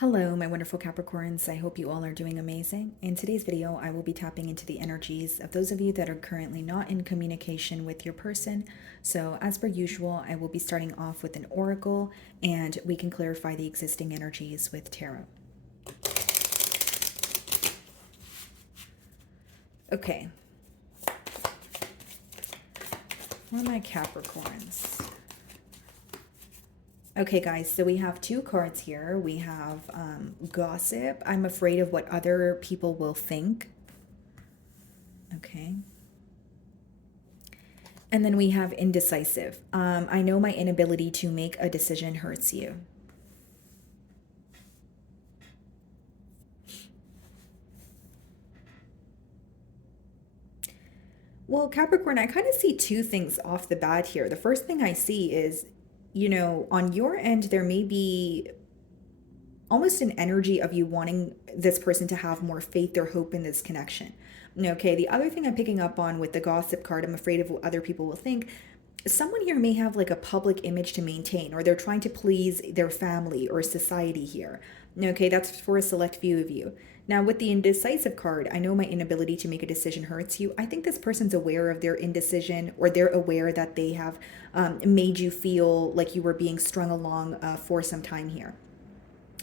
Hello, my wonderful Capricorns. I hope you all are doing amazing. In today's video, I will be tapping into the energies of those of you that are currently not in communication with your person. So, as per usual, I will be starting off with an oracle and we can clarify the existing energies with tarot. Okay. For my Capricorns. Okay, guys, so we have two cards here. We have gossip. I'm afraid of what other people will think. Okay. And then we have indecisive. I know my inability to make a decision hurts you. Well, Capricorn, I kind of see two things off the bat here. The first thing I see is, on your end, there may be almost an energy of you wanting this person to have more faith or hope in this connection. Okay, the other thing I'm picking up on with the gossip card, I'm afraid of what other people will think. Someone here may have like a public image to maintain, or they're trying to please their family or society here. Okay, that's for a select few of you. Now, with the indecisive card, I know my inability to make a decision hurts you. I think this person's aware of their indecision, or they're aware that they have made you feel like you were being strung along for some time here.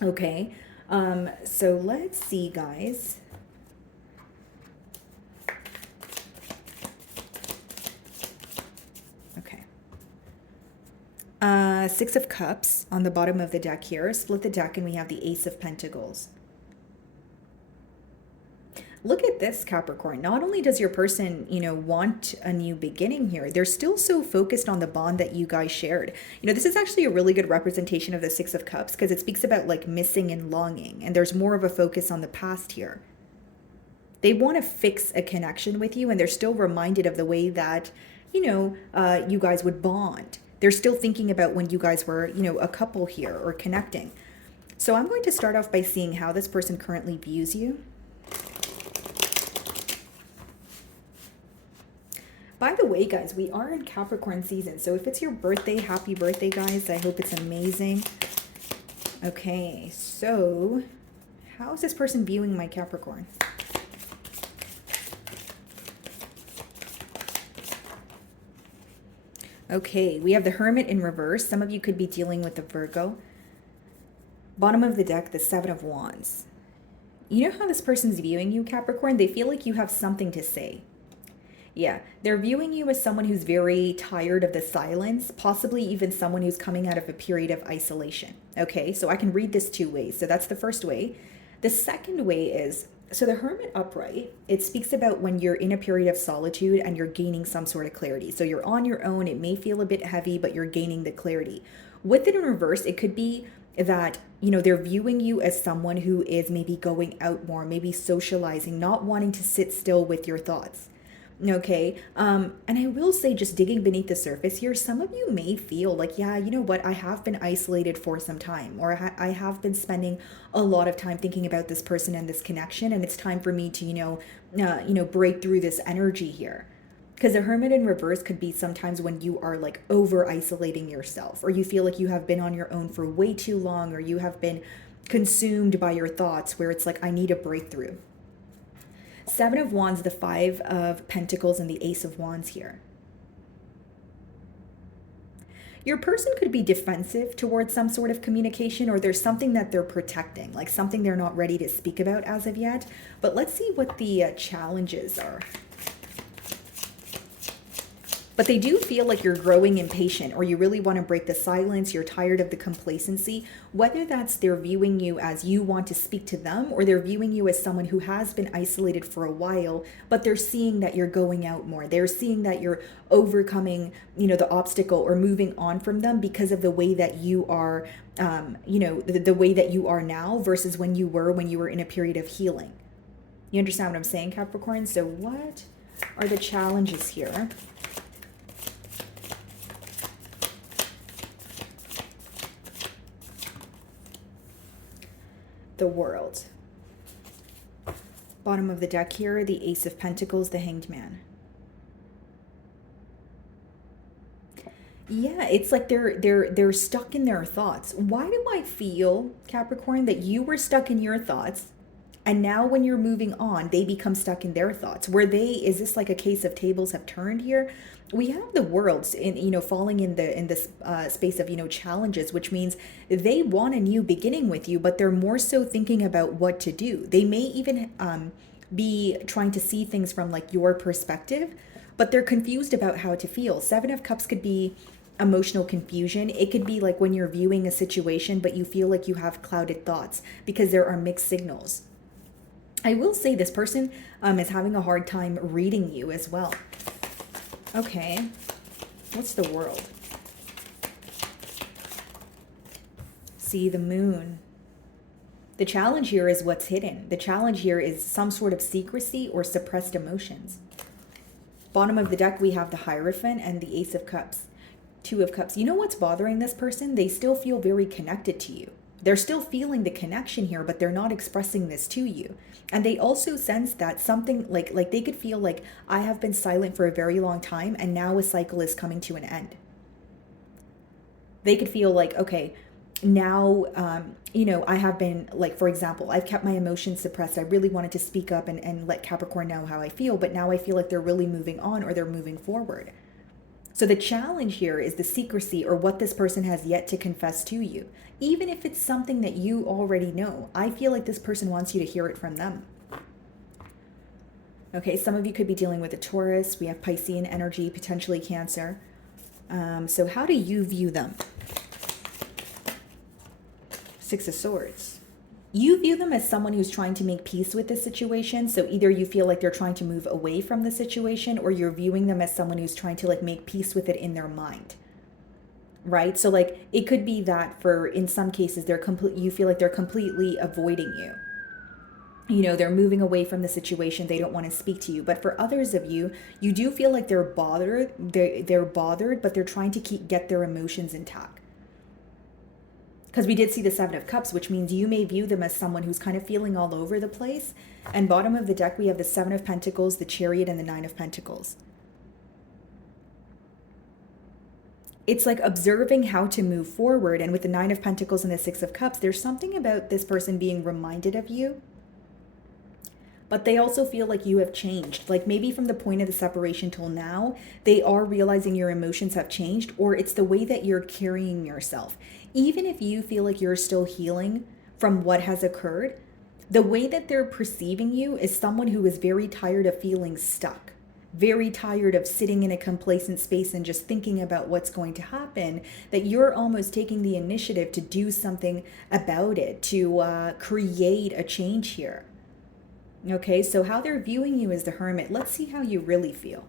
Okay, so let's see, guys. Okay. Six of Cups on the bottom of the deck here. Split the deck and we have the Ace of Pentacles. Look at this, Capricorn. Not only does your person, want a new beginning here, they're still so focused on the bond that you guys shared. This is actually a really good representation of the Six of Cups because it speaks about like missing and longing, and there's more of a focus on the past here. They want to fix a connection with you, and they're still reminded of the way that, you guys would bond. They're still thinking about when you guys were, a couple here or connecting. So I'm going to start off by seeing how this person currently views you. By the way, guys, we are in Capricorn season. So if it's your birthday, happy birthday, guys. I hope it's amazing. Okay, so how is this person viewing my Capricorn? Okay, we have the Hermit in reverse. Some of you could be dealing with the Virgo. Bottom of the deck, the Seven of Wands. You know how this person's viewing you, Capricorn? They feel like you have something to say. Yeah, they're viewing you as someone who's very tired of the silence, possibly even someone who's coming out of a period of isolation. Okay, so I can read this two ways. So that's the first way. The second way is, so the Hermit upright, it speaks about when you're in a period of solitude and you're gaining some sort of clarity. So you're on your own, it may feel a bit heavy, but you're gaining the clarity. With it in reverse, it could be that, they're viewing you as someone who is maybe going out more, maybe socializing, not wanting to sit still with your thoughts. Okay. And I will say, just digging beneath the surface here, some of you may feel like, yeah, you know what, I have been isolated for some time, or I have been spending a lot of time thinking about this person and this connection, and it's time for me to, break through this energy here. Because a Hermit in reverse could be sometimes when you are like over isolating yourself, or you feel like you have been on your own for way too long, or you have been consumed by your thoughts, where it's like, I need a breakthrough. Seven of Wands, the Five of Pentacles, and the Ace of Wands here. Your person could be defensive towards some sort of communication, or there's something that they're protecting, like something they're not ready to speak about as of yet. But let's see what the challenges are. But they do feel like you're growing impatient, or you really want to break the silence, you're tired of the complacency, whether that's they're viewing you as you want to speak to them, or they're viewing you as someone who has been isolated for a while, but they're seeing that you're going out more. They're seeing that you're overcoming, the obstacle or moving on from them because of the way that you are, the way that you are now versus when you were in a period of healing. You understand what I'm saying, Capricorn? So what are the challenges here? The World. Bottom of the deck here, the Ace of Pentacles, the Hanged Man. Yeah, it's like they're stuck in their thoughts. Why do I feel, Capricorn, that you were stuck in your thoughts, and now when you're moving on, they become stuck in their thoughts? Were they, is this like a case of tables have turned here? We have the worlds in, falling in this space of, challenges, which means they want a new beginning with you, but they're more so thinking about what to do. They may even be trying to see things from like your perspective, but they're confused about how to feel. Seven of Cups could be emotional confusion. It could be like when you're viewing a situation, but you feel like you have clouded thoughts because there are mixed signals. I will say this person is having a hard time reading you as well. Okay, what's the world? See, the moon. The challenge here is what's hidden. The challenge here is some sort of secrecy or suppressed emotions. Bottom of the deck, we have the Hierophant and the Ace of Cups. Two of Cups. You know what's bothering this person? They still feel very connected to you. They're still feeling the connection here, but they're not expressing this to you. And they also sense that something like they could feel like, I have been silent for a very long time and now a cycle is coming to an end. They could feel like, okay, now, I have been, like, for example, I've kept my emotions suppressed. I really wanted to speak up and let Capricorn know how I feel, but now I feel like they're really moving on or they're moving forward. So the challenge here is the secrecy or what this person has yet to confess to you. Even if it's something that you already know, I feel like this person wants you to hear it from them. Okay, some of you could be dealing with a Taurus. We have Piscean energy, potentially Cancer. So how do you view them? Six of Swords. You view them as someone who's trying to make peace with the situation. So either you feel like they're trying to move away from the situation, or you're viewing them as someone who's trying to like make peace with it in their mind. Right? So like it could be that for, in some cases, you feel like they're completely avoiding you. They're moving away from the situation. They don't want to speak to you. But for others of you, you do feel like they're bothered. They're bothered, but they're trying to get their emotions intact. Because we did see the Seven of Cups, which means you may view them as someone who's kind of feeling all over the place. And bottom of the deck, we have the Seven of Pentacles, the Chariot, and the Nine of Pentacles. It's like observing how to move forward. And with the Nine of Pentacles and the Six of Cups, there's something about this person being reminded of you. But they also feel like you have changed. Like maybe from the point of the separation till now, they are realizing your emotions have changed, or it's the way that you're carrying yourself. Even if you feel like you're still healing from what has occurred, the way that they're perceiving you is someone who is very tired of feeling stuck, very tired of sitting in a complacent space and just thinking about what's going to happen, that you're almost taking the initiative to do something about it, to create a change here. Okay, so how they're viewing you as the Hermit. Let's see how you really feel.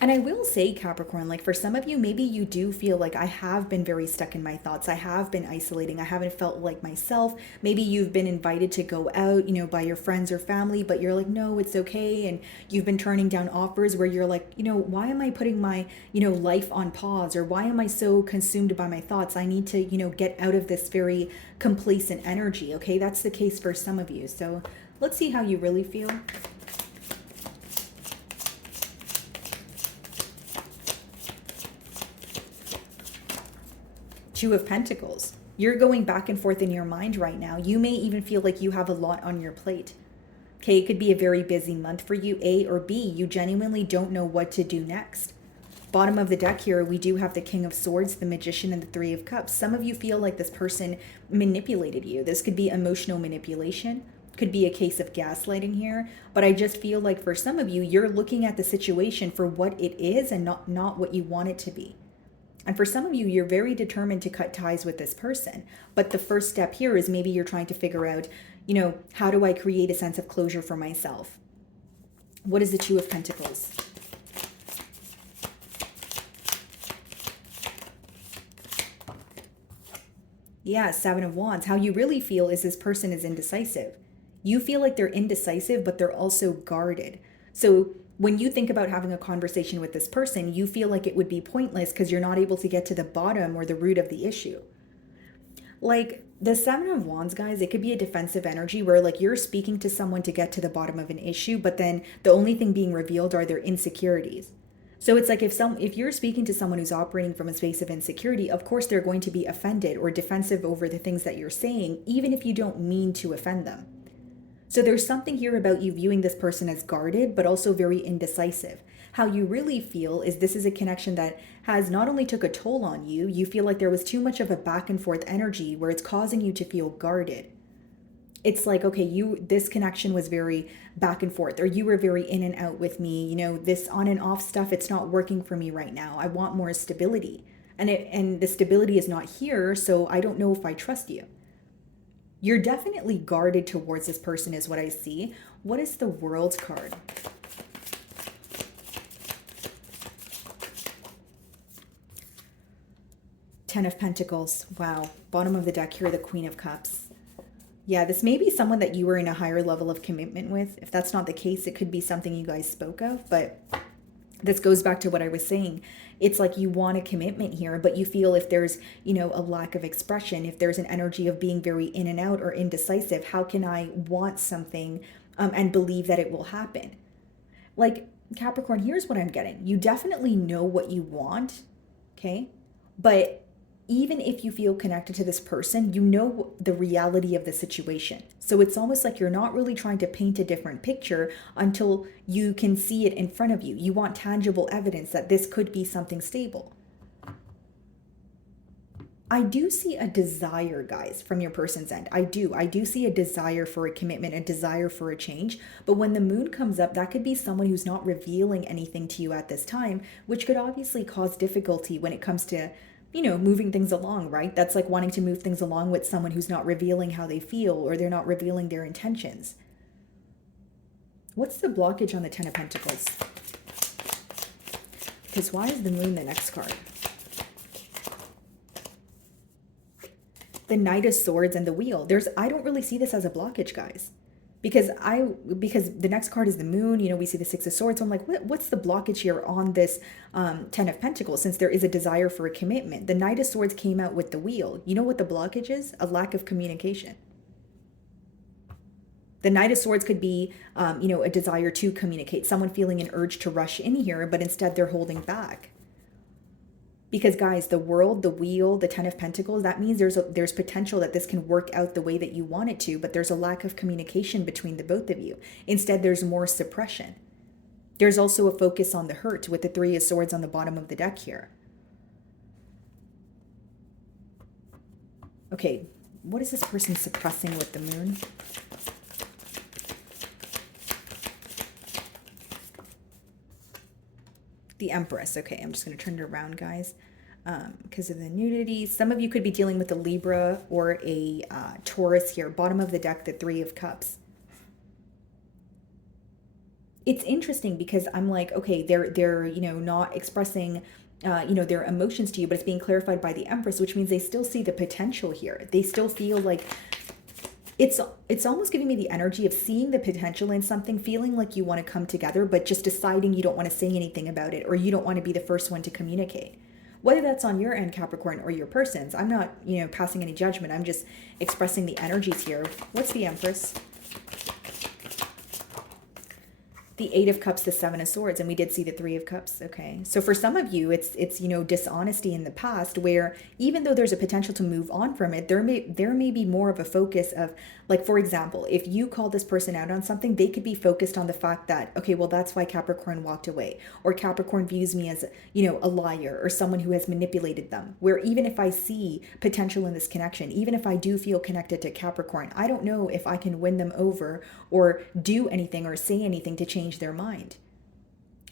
And I will say, Capricorn, like for some of you, maybe you do feel like I have been very stuck in my thoughts. I have been isolating. I haven't felt like myself. Maybe you've been invited to go out, by your friends or family, but you're like, no, it's okay. And you've been turning down offers where you're like, why am I putting my, life on pause? Or why am I so consumed by my thoughts? I need to, get out of this very complacent energy. Okay, that's the case for some of you. So let's see how you really feel. Two of Pentacles. You're going back and forth in your mind right now. You may even feel like you have a lot on your plate. Okay, it could be a very busy month for you, A, or B, you genuinely don't know what to do next. Bottom of the deck here, we do have the King of Swords, the Magician, and the Three of Cups. Some of you feel like this person manipulated you. This could be emotional manipulation. Could be a case of gaslighting here. But I just feel like for some of you, you're looking at the situation for what it is and not what you want it to be. And for some of you, you're very determined to cut ties with this person. But the first step here is maybe you're trying to figure out, how do I create a sense of closure for myself? What is the Two of Pentacles? Yeah, Seven of Wands. How you really feel is this person is indecisive. You feel like they're indecisive, but they're also guarded. So when you think about having a conversation with this person, you feel like it would be pointless because you're not able to get to the bottom or the root of the issue. Like the Seven of Wands, guys, it could be a defensive energy where like you're speaking to someone to get to the bottom of an issue, but then the only thing being revealed are their insecurities. So it's like if you're speaking to someone who's operating from a space of insecurity, of course they're going to be offended or defensive over the things that you're saying, even if you don't mean to offend them. So there's something here about you viewing this person as guarded, but also very indecisive. How you really feel is this is a connection that has not only took a toll on you, you feel like there was too much of a back and forth energy where it's causing you to feel guarded. It's like, okay, this connection was very back and forth, or you were very in and out with me. This on and off stuff, it's not working for me right now. I want more stability. And the stability is not here, so I don't know if I trust you. You're definitely guarded towards this person is what I see. What is the World card? Ten of Pentacles. Wow. Bottom of the deck here, the Queen of Cups. Yeah, this may be someone that you were in a higher level of commitment with. If that's not the case, it could be something you guys spoke of. But this goes back to what I was saying. It's like you want a commitment here, but you feel if there's, a lack of expression, if there's an energy of being very in and out or indecisive, how can I want something and believe that it will happen? Like, Capricorn, here's what I'm getting. You definitely know what you want, okay? But even if you feel connected to this person, you know the reality of the situation. So it's almost like you're not really trying to paint a different picture until you can see it in front of you. You want tangible evidence that this could be something stable. I do see a desire, guys, from your person's end. I do see a desire for a commitment, a desire for a change. But when the moon comes up, that could be someone who's not revealing anything to you at this time, which could obviously cause difficulty when it comes to moving things along, right? That's like wanting to move things along with someone who's not revealing how they feel or they're not revealing their intentions. What's the blockage on the Ten of Pentacles? Because why is the moon the next card? The Knight of Swords and the Wheel. I don't really see this as a blockage, guys. Because the next card is the moon, we see the Six of Swords. So I'm like, what's the blockage here on this Ten of Pentacles, since there is a desire for a commitment? The Knight of Swords came out with the Wheel. You know what the blockage is? A lack of communication. The Knight of Swords could be, a desire to communicate, someone feeling an urge to rush in here, but instead they're holding back. Because guys, the World, the Wheel, the Ten of Pentacles, that means there's potential that this can work out the way that you want it to, but there's a lack of communication between the both of you. Instead, there's more suppression. There's also a focus on the hurt with the Three of Swords on the bottom of the deck here. Okay, what is this person suppressing with the moon? The Empress. Okay, I'm just going to turn it around, guys, because of the nudity. Some of you could be dealing with a Libra or a Taurus here. Bottom of the deck, the Three of Cups. It's interesting because I'm like, okay, they're not expressing their emotions to you, but it's being clarified by the Empress, which means they still see the potential here. They still feel like it's almost giving me the energy of seeing the potential in something, feeling like you want to come together, but just deciding you don't want to say anything about it, or you don't want to be the first one to communicate. Whether that's on your end, Capricorn, or your person's, I'm not, passing any judgment. I'm just expressing the energies here. What's the Empress? The Eight of Cups, the Seven of Swords, and we did see the Three of Cups. Okay, so for some of you, it's dishonesty in the past, where even though there's a potential to move on from it, there may be more of a focus of, like, for example, if you call this person out on something, they could be focused on the fact that, okay, well, that's why Capricorn walked away, or Capricorn views me as a liar or someone who has manipulated them. Where even if I see potential in this connection, even if I do feel connected to Capricorn, I don't know if I can win them over or do anything or say anything to change their mind.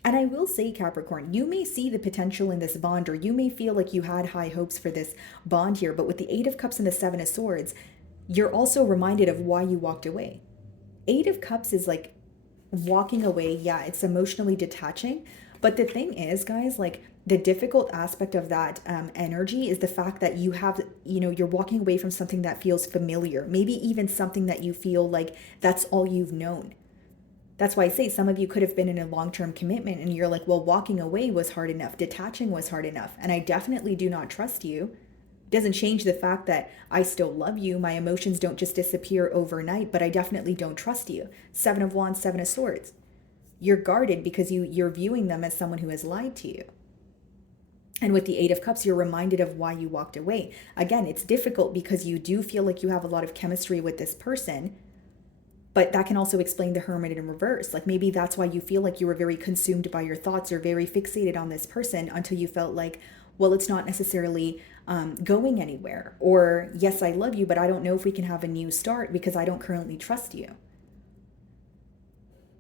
And I will say, Capricorn, you may see the potential in this bond, or you may feel like you had high hopes for this bond here, but with the Eight of Cups and the Seven of Swords, you're also reminded of why you walked away. Eight of Cups is like walking away. Yeah, it's emotionally detaching. But the thing is, guys, like, the difficult aspect of that energy is the fact that you have, you're walking away from something that feels familiar, maybe even something that you feel like that's all you've known. That's why I say some of you could have been in a long-term commitment and you're like, well, walking away was hard enough. Detaching was hard enough. And I definitely do not trust you. It doesn't change the fact that I still love you. My emotions don't just disappear overnight, but I definitely don't trust you. Seven of Wands, Seven of Swords. You're guarded because you're viewing them as someone who has lied to you. And with the Eight of Cups, you're reminded of why you walked away. Again, it's difficult because you do feel like you have a lot of chemistry with this person, but that can also explain the Hermit in reverse. Like maybe that's why you feel like you were very consumed by your thoughts or very fixated on this person until you felt like, well, it's not necessarily going anywhere. Or, yes, I love you, but I don't know if we can have a new start because I don't currently trust you.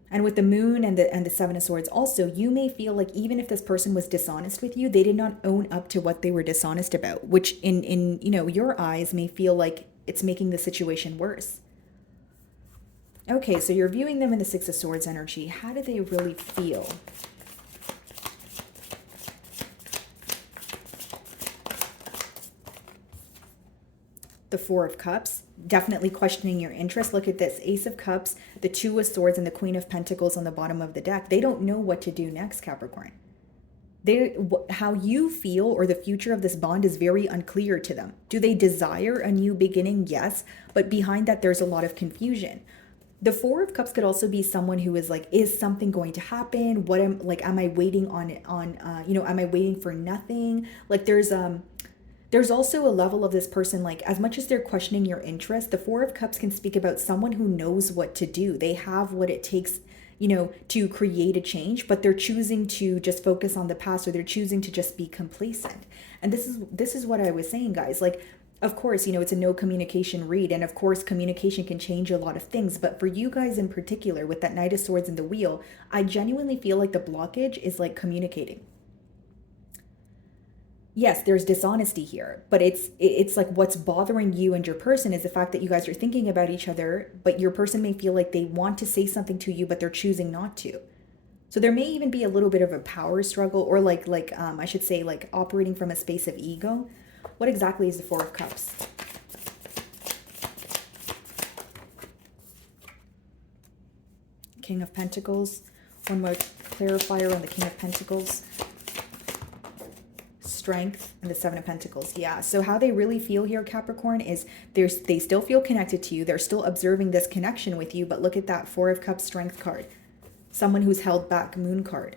And with the Moon and the Seven of Swords also, you may feel like even if this person was dishonest with you, they did not own up to what they were dishonest about, which in your eyes may feel like it's making the situation worse. Okay, so you're viewing them in the Six of Swords energy. How do they really feel? The Four of Cups, definitely questioning your interest. Look at this, Ace of Cups, the Two of Swords, and the Queen of Pentacles on the bottom of the deck. They don't know what to do next, Capricorn. How you feel or the future of this bond is very unclear to them. Do they desire a new beginning? Yes, but behind that, there's a lot of confusion. The Four of Cups could also be someone who is like, is something going to happen? What am I waiting on am I waiting for nothing? Like there's also a level of this person, like as much as they're questioning your interest, the Four of Cups can speak about someone who knows what to do. They have what it takes, to create a change, but they're choosing to just focus on the past, or they're choosing to just be complacent. And this is what I was saying, guys. Like, of course, it's a no communication read. And of course, communication can change a lot of things. But for you guys in particular, with that Knight of Swords and the Wheel, I genuinely feel like the blockage is like communicating. Yes, there's dishonesty here, but it's like what's bothering you and your person is the fact that you guys are thinking about each other, but your person may feel like they want to say something to you, but they're choosing not to. So there may even be a little bit of a power struggle, or I should say, like operating from a space of ego. What exactly is the Four of Cups? King of Pentacles. One more clarifier on the King of Pentacles. Strength, and the Seven of Pentacles. Yeah, so how they really feel here, Capricorn, is they still feel connected to you. They're still observing this connection with you, but look at that Four of Cups Strength card. Someone who's held back, Moon card.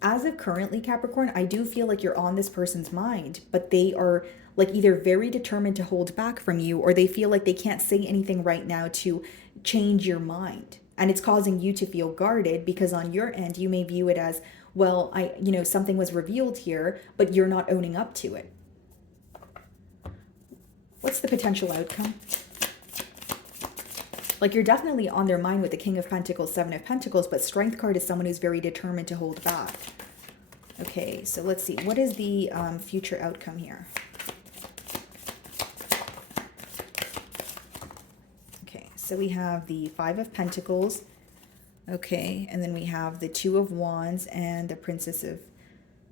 As of currently, Capricorn, I do feel like you're on this person's mind, but they are like either very determined to hold back from you, or they feel like they can't say anything right now to change your mind. And it's causing you to feel guarded because on your end, you may view it as, well, something was revealed here, but you're not owning up to it. What's the potential outcome? Like, you're definitely on their mind with the King of Pentacles, Seven of Pentacles, but Strength card is someone who's very determined to hold back. Okay, so let's see. What is the future outcome here? Okay, so we have the Five of Pentacles. Okay, and then we have the Two of Wands and the Princess of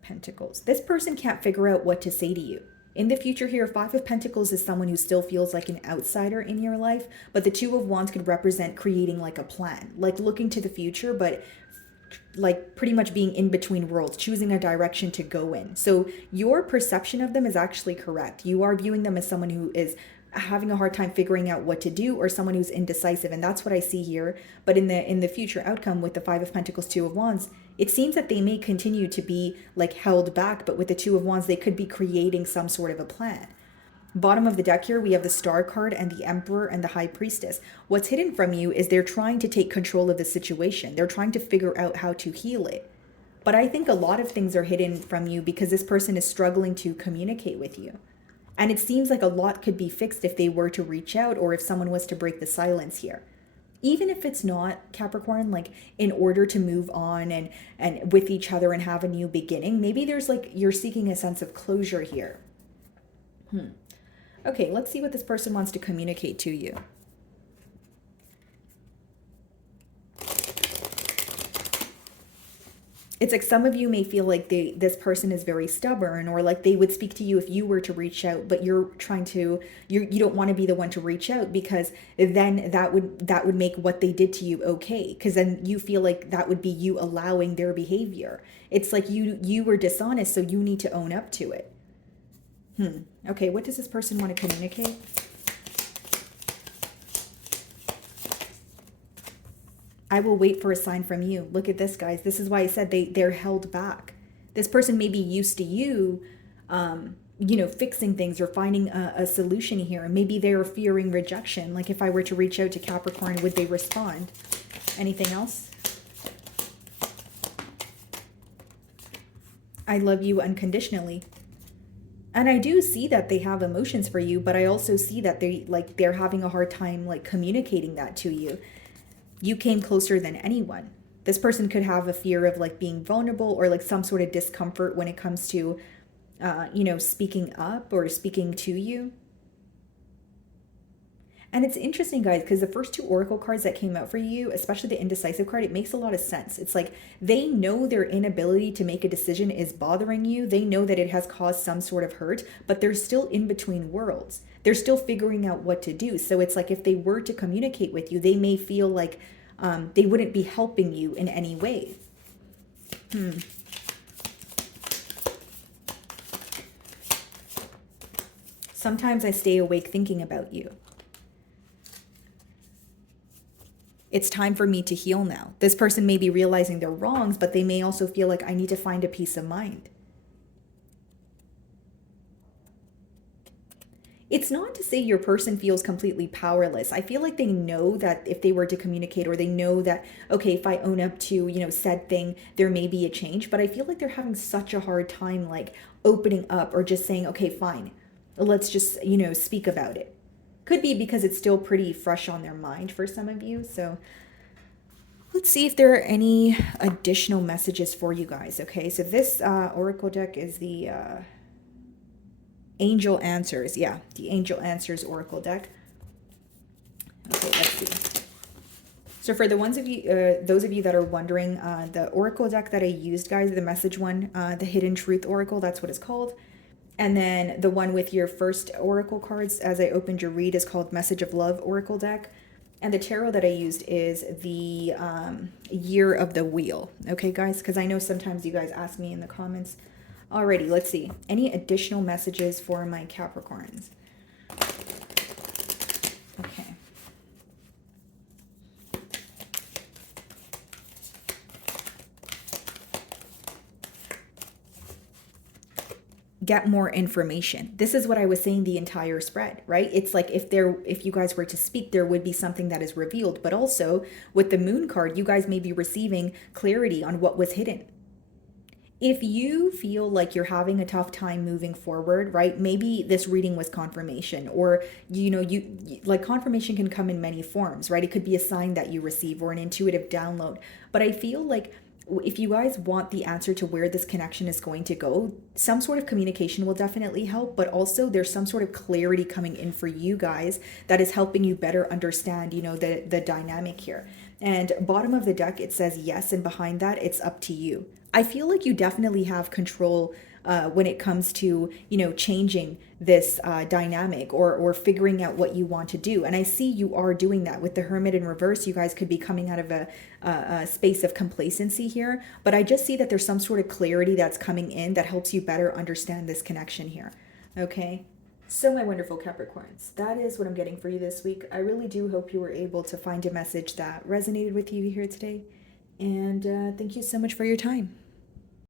Pentacles. This person can't figure out what to say to you. In the future here, Five of Pentacles is someone who still feels like an outsider in your life, but the Two of Wands could represent creating like a plan, like looking to the future, but like pretty much being in between worlds, choosing a direction to go in. So your perception of them is actually correct. You are viewing them as someone who is having a hard time figuring out what to do, or someone who's indecisive, and that's what I see here. But in the future outcome with the Five of Pentacles, Two of Wands, it seems that they may continue to be like held back, but with the Two of Wands, they could be creating some sort of a plan. Bottom of the deck here, we have the Star card and the Emperor and the High Priestess. What's hidden from you is they're trying to take control of the situation. They're trying to figure out how to heal it. But I think a lot of things are hidden from you because this person is struggling to communicate with you. And it seems like a lot could be fixed if they were to reach out, or if someone was to break the silence here. Even if it's not, Capricorn, like in order to move on and with each other and have a new beginning, maybe there's like you're seeking a sense of closure here. Okay, let's see what this person wants to communicate to you. It's like some of you may feel like this person is very stubborn, or like they would speak to you if you were to reach out, but you're trying to, you don't want to be the one to reach out, because then that would make what they did to you okay, because then you feel like that would be you allowing their behavior. It's like you were dishonest, so you need to own up to it. Okay, what does this person want to communicate? I will wait for a sign from you. Look at this, guys. This is why I said they're held back. This person may be used to you, fixing things or finding a solution here. Maybe they're fearing rejection. Like if I were to reach out to Capricorn, would they respond? Anything else? I love you unconditionally. And I do see that they have emotions for you, but I also see that they're having a hard time like communicating that to you. You came closer than anyone. This person could have a fear of like being vulnerable or like some sort of discomfort when it comes to speaking up or speaking to you. And it's interesting, guys, because the first two oracle cards that came out for you, especially the indecisive card, it makes a lot of sense. It's like they know their inability to make a decision is bothering you. They know that it has caused some sort of hurt, but they're still in between worlds. They're still figuring out what to do. So it's like if they were to communicate with you, they may feel like they wouldn't be helping you in any way. Sometimes I stay awake thinking about you. It's time for me to heal now. This person may be realizing their wrongs, but they may also feel like I need to find a peace of mind. It's not to say your person feels completely powerless. I feel like they know that if they were to communicate, or they know that, okay, if I own up to, said thing, there may be a change, but I feel like they're having such a hard time like opening up or just saying, okay, fine, let's just, speak about it. Could be because it's still pretty fresh on their mind for some of you. So let's see if there are any additional messages for you guys. Okay, so this oracle deck is the Angel Answers. Yeah, the Angel Answers oracle deck. Okay, let's see. So for the ones of you, those of you that are wondering, the oracle deck that I used, guys, the message one, the Hidden Truth oracle, that's what it's called. And then the one with your first oracle cards as I opened your read is called Message of Love oracle deck. And the tarot that I used is the Year of the Wheel. Okay, guys, because I know sometimes you guys ask me in the comments. Alrighty, let's see. Any additional messages for my Capricorns? Okay. Get more information. This is what I was saying the entire spread, right? It's like if you guys were to speak, there would be something that is revealed, but also with the Moon card, you guys may be receiving clarity on what was hidden. If you feel like you're having a tough time moving forward, right? Maybe this reading was confirmation, or you like confirmation can come in many forms, right? It could be a sign that you receive or an intuitive download. But I feel like if you guys want the answer to where this connection is going to go, some sort of communication will definitely help, but also there's some sort of clarity coming in for you guys that is helping you better understand, the dynamic here. And bottom of the deck, it says yes, and behind that, it's up to you. I feel like you definitely have control when it comes to, changing this dynamic or figuring out what you want to do. And I see you are doing that with the Hermit in reverse. You guys could be coming out of a space of complacency here, but I just see that there's some sort of clarity that's coming in that helps you better understand this connection here. Okay. So my wonderful Capricorns, that is what I'm getting for you this week. I really do hope you were able to find a message that resonated with you here today. And thank you so much for your time.